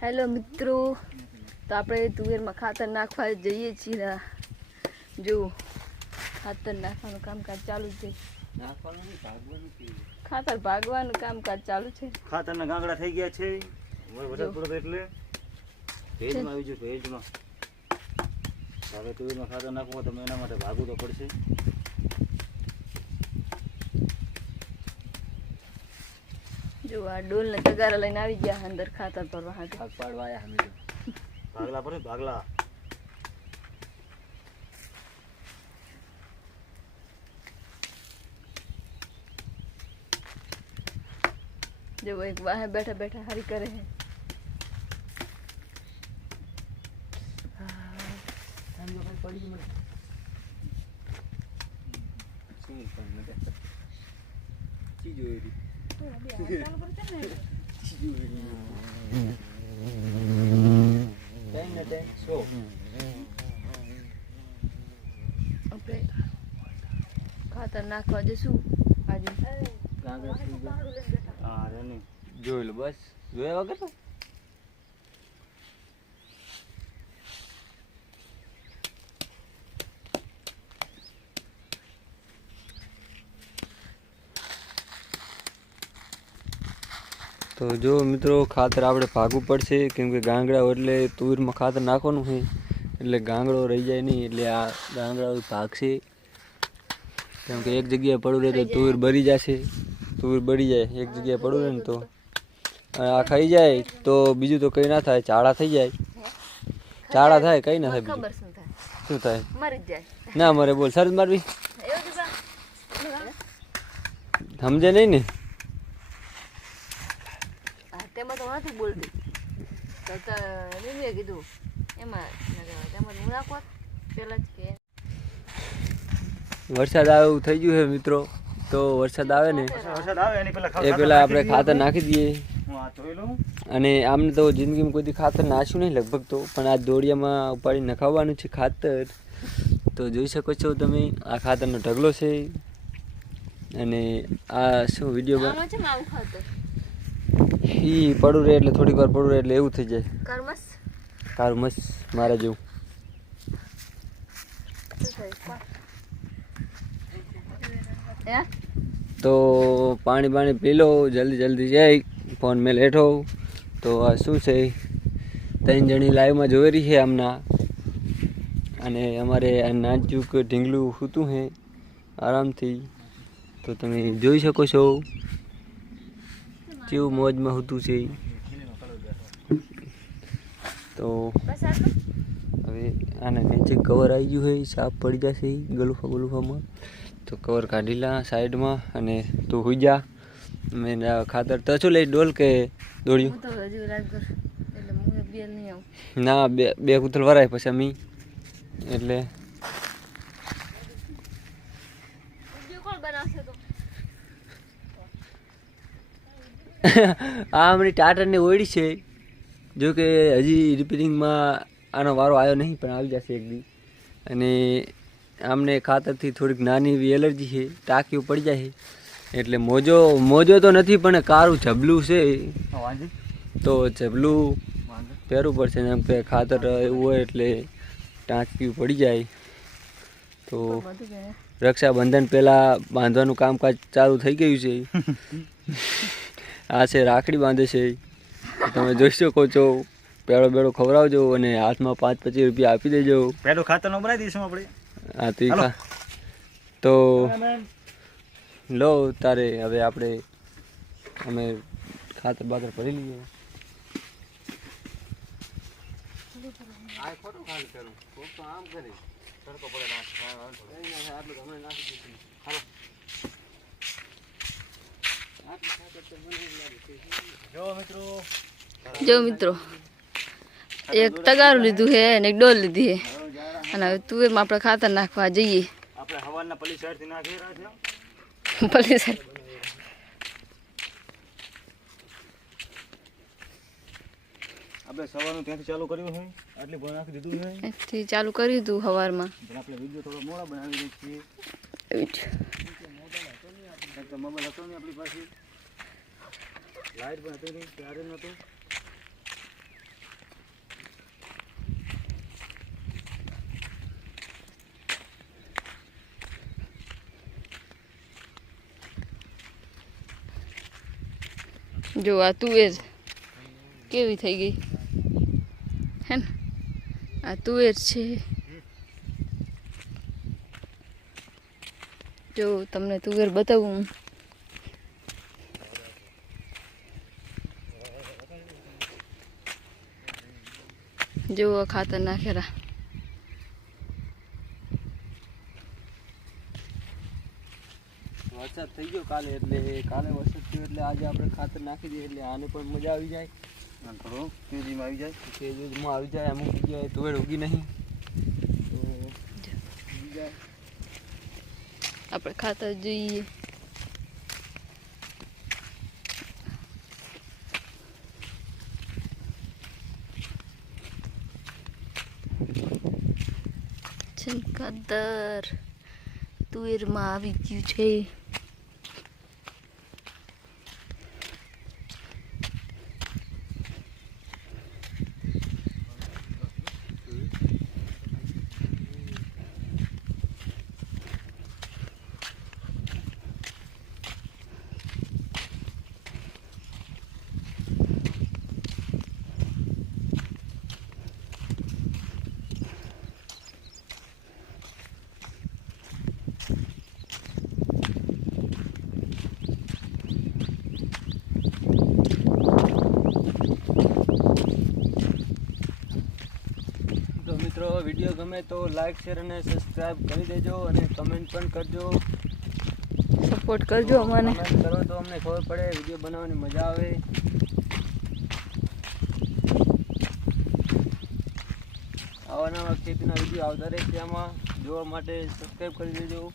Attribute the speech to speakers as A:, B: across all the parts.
A: Hello મિત્રો. તો આપણે તુવેરમાં ખાતર નાખવા જઈએ છીએ. જો ખાતર નાખવાનું કામકાજ ચાલુ છે. ખાતર ભાગવાનું કામકાજ ચાલુ છે.
B: ખાતરના ગાંગડા થઈ ગયા છે. વરસાદ પડતો એટલે ભેજમાં આવી ગયું ભેજમાં. હવે તુવેરમાં ખાતર નાખવું તો એના માટે ભાગવું તો પડશે.
A: જો આ ડોલ ને તગારા લઈને આવી ગયા અંદર ખાતર ભરવા હાટુ.
B: ભાગ પાડવા આયા અમે ભાગલા પર ભાગલા.
A: જો એક વાહે બેઠા બેઠા હારી કરે છે આપણે ખાતર નાખવા જશું આજે
B: હા રેની
C: જોઈ લો બસ. જોયા વગર તો જો મિત્રો ખાતર આપણે ભાગવું પડશે કેમ કે ગાંગડા એટલે તુવેરમાં ખાતર નાખવાનું છે. એટલે ગાંગડો રહી જાય નહીં એટલે આ ગાંગડા ભાગશે. કેમ કે એક જગ્યાએ પડું રહે તો તુવેર બળી જશે. તુવેર બળી જાય એક જગ્યાએ પડું રહે ને તો. આ ખાઈ જાય તો બીજું તો કંઈ ના થાય ચાળા થઈ જાય. ચાળા થાય કંઈ ના થાય બીજું.
A: શું થાય?
C: ના મરે બોલ સરસ મારવી? સમજે નહીં ને
A: હા, તેમાં તો નથી બોલતી. તો કીધું. એમાં જ કે.
C: વરસાદ આવે એવું થઈ ગયું છે મિત્રો. તો વરસાદ આવે ને
B: વરસાદ આવે.
C: એ પેલા આપણે ખાતર નાખી દઈએ.
B: હું આ ધોઈ લઉં.
C: અને આમને તો જિંદગીમાં કોઈ ખાતર નાખ્યું નહીં લગભગ તો. પણ આ દોડિયામાં ઉપાડી નખાવવાનું છે ખાતર. તો જોઈ શકો છો તમે આ ખાતરનો ઢગલો છે. અને આ શું વીડિયો એ પડું રહે એટલે થોડીક વાર પડું રહે એટલે એવું થઈ જાય.
A: કર્મસ?
C: તારું મસ્ત મારા જેવું?
A: હે?
C: તો પાણી પાણી પી લો જલ્દી જલ્દી જાય. ફોન મેં લેઠો તો આ શું છે? ત્રણ જણી લાઈવમાં જોઈ રહી છે આમના. અને અમારે આ નાચુક ઢીંગલું સૂતું છે. આરામથી. તો તમે જોઈ શકો છો. કેવું મોજમાં હોતું છે તો હવે આના નીચે કવર આવી ગયું હોય સાફ પડી જશે ગલુફા ગલુફામાં. તો કવર કાઢી લા સાઈડમાં અને તું હોઈ જા. મેં ખાતર તો શું લઈ ડોલ કે દોડ્યું? ના બે બે કૂતલ વરાય પછી અમે એટલે
A: વીડિયો કોણ બનાવશે તો
C: આ અમારી ટાટરની ઓળી છે. જો કે હજી રિપેરિંગમાં આનો વારો આવ્યો નહીં પણ આવી જશે એક દી. અને આમને ખાતરથી થોડીક નાની એવી એલર્જી છે ટાંકીઓ પડી જાય છે. એટલે મોજો મોજો તો નથી પણ કારું જબલું છે. તો જબલું પહેરવું પડશે ને એમ કે ખાતર એવું હોય એટલે ટાંકીઓ પડી જાય. તો રક્ષાબંધન પહેલાં બાંધવાનું કામકાજ ચાલુ થઈ ગયું છે. આ છે રાખડી બાંધે છે. તમે જોઈ શકો છો. પેળો બેડો ખવડાવજો અને હાથમાં પાંચ પચીસ રૂપિયા આપી દેજો.
B: પેડો ખાતર નો બનાવી દઈશું આપણે.
C: હા તો
B: હાલો.
C: તો લો તારે હવે આપણે અમે ખાતર બાતર ભરી લઈએ.
B: જો મિત્રો.
A: જો મિત્રો એક તગારું લીધું છે અને એક ડોલ લીધી છે અને હવે તુવેરમાં આપણે ખાતર નાખવા જઈએ.
B: આપણે હવાના પલી સાઈડ નાખી રહ્યા છે.
A: ભલે સાહેબ
B: આપણે સવારનું ત્યાંથી ચાલુ કર્યું છે. આટલી ભર નાખી દીધું છે.
A: અહીંથી ચાલુ કર્યું હતું સવારમાં
B: પણ આપણે વીડિયો થોડો મોડા બનાવી દઈએ છીએ. તો મોબાઈલ હતો નહીં આપણી પાસે. લાઇટ પણ હતી નહીં, ત્યારે નહોતું.
A: જો, આ તુવેર કેવી થઈ ગઈ? હે ને? આ તુવેર છે. જો, તમને તુવેર બતાવું હું. જો આ ખાતર નાખેલા
C: વરસાદ થઈ ગયો કાલે એટલે કાલે વરસાદ થયો એટલે આજે આપણે ખાતર નાખી દઈએ એટલે આને પણ મજા આવી જાય
B: અને થોડું તેજીમાં આવી જાય
C: કે દૂધમાં આવી જાય અમુક જગ્યાએ તુવેર ઉગી નહીં તો ઉગી જાય
A: આપણે ખાતર જોઈએ ખાતર તુવેરમાં આવી ગયું છે
C: તો મિત્રો વીડિયો ગમે તો લાઈક શેર અને સબસ્ક્રાઇબ કરી દેજો અને કમેન્ટ પણ કરજો.
A: સપોર્ટ કરજો અમને.
C: કરો તો અમને ખબર પડે વીડિયો બનાવવાની મજા આવે. આવા નવા ખેતીના વીડિયો આવતા રહે આમાં. જોવા માટે સબસ્ક્રાઇબ કરી દેજો.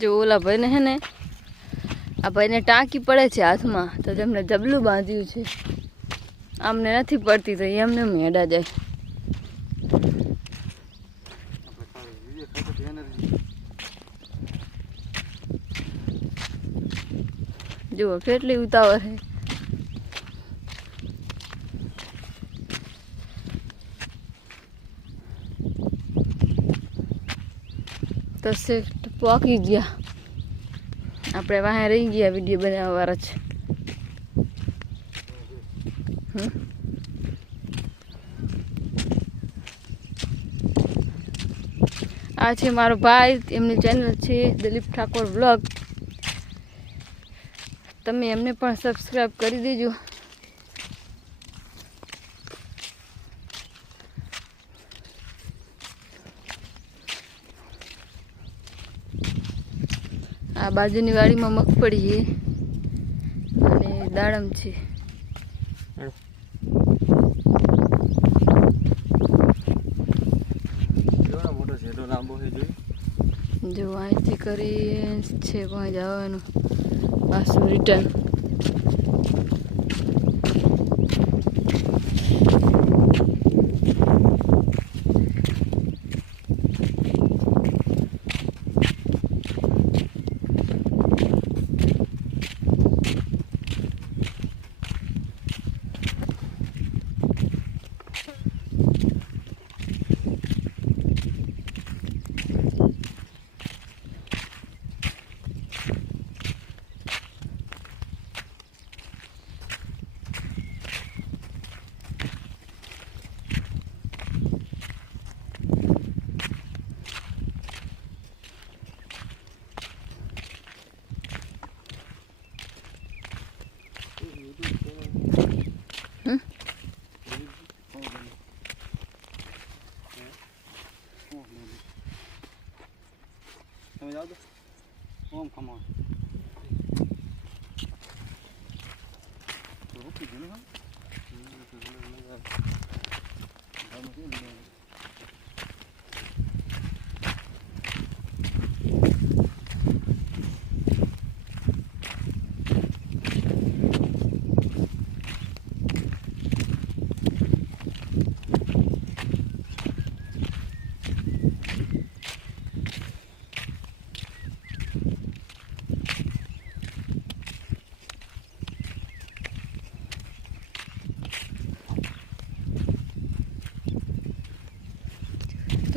A: જો ઓલા ભાઈને હે ને આ ભાઈને ટાંકી પડે છે હાથમાં, તો તેમને જબલું બાંધ્યું છે. આમને નથી પડતી તો એમને મેડા જાય. જુઓ કેટલી ઉતાવળ છે. તો શેઠ પોકી ગયા. આપણે વાહે રહી ગયા વીડિયો બનાવવા છે આ છે મારો ભાઈ, એમની ચેનલ છે, દિલીપ ઠાકોર વ્લોગ તમે એમને પણ સબસ્ક્રાઈબ કરી દેજો આ બાજુની વાડીમાં મગફળી છે. અને દાડમ છે. જો અહીંથી કરી છે કોઈ જવાનું. પાછું રિટર્ન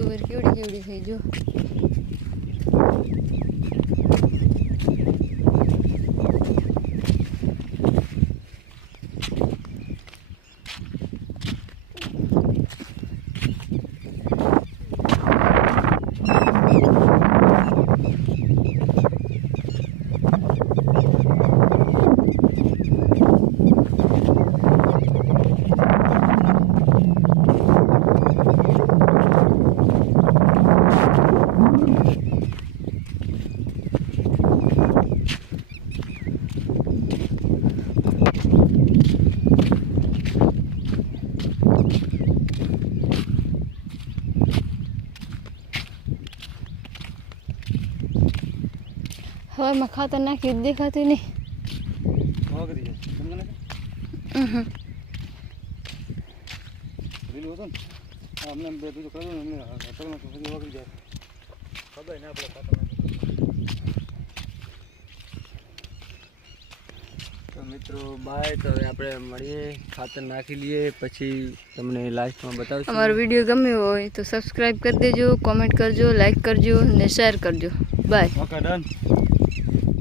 A: તુવેર કેવડી કેવડી થઈ જો હવામાં ખાતર નાખ્યું જ દેખાતું નહીં
B: વગરી જાય તમને નથી?
A: ઉહુ.
B: લીલું હતું ને આ અમને એમ બે બીજું કર્યું ને અમને હટકમાં તો હજી વગરી જાય ખબર ના પડે ખાતર નાખ્યું
C: તો મિત્રો બાય તો હવે આપણે મળીએ ખાતર નાખી લઈએ પછી તમને લાસ્ટમાં બતાવશું.
A: અમારો વીડિયો ગમ્યો હોય તો સબસ્ક્રાઈબ કરી દેજો કોમેન્ટ કરજો લાઈક કરજો ને શેર કરજો. Bye
B: okay done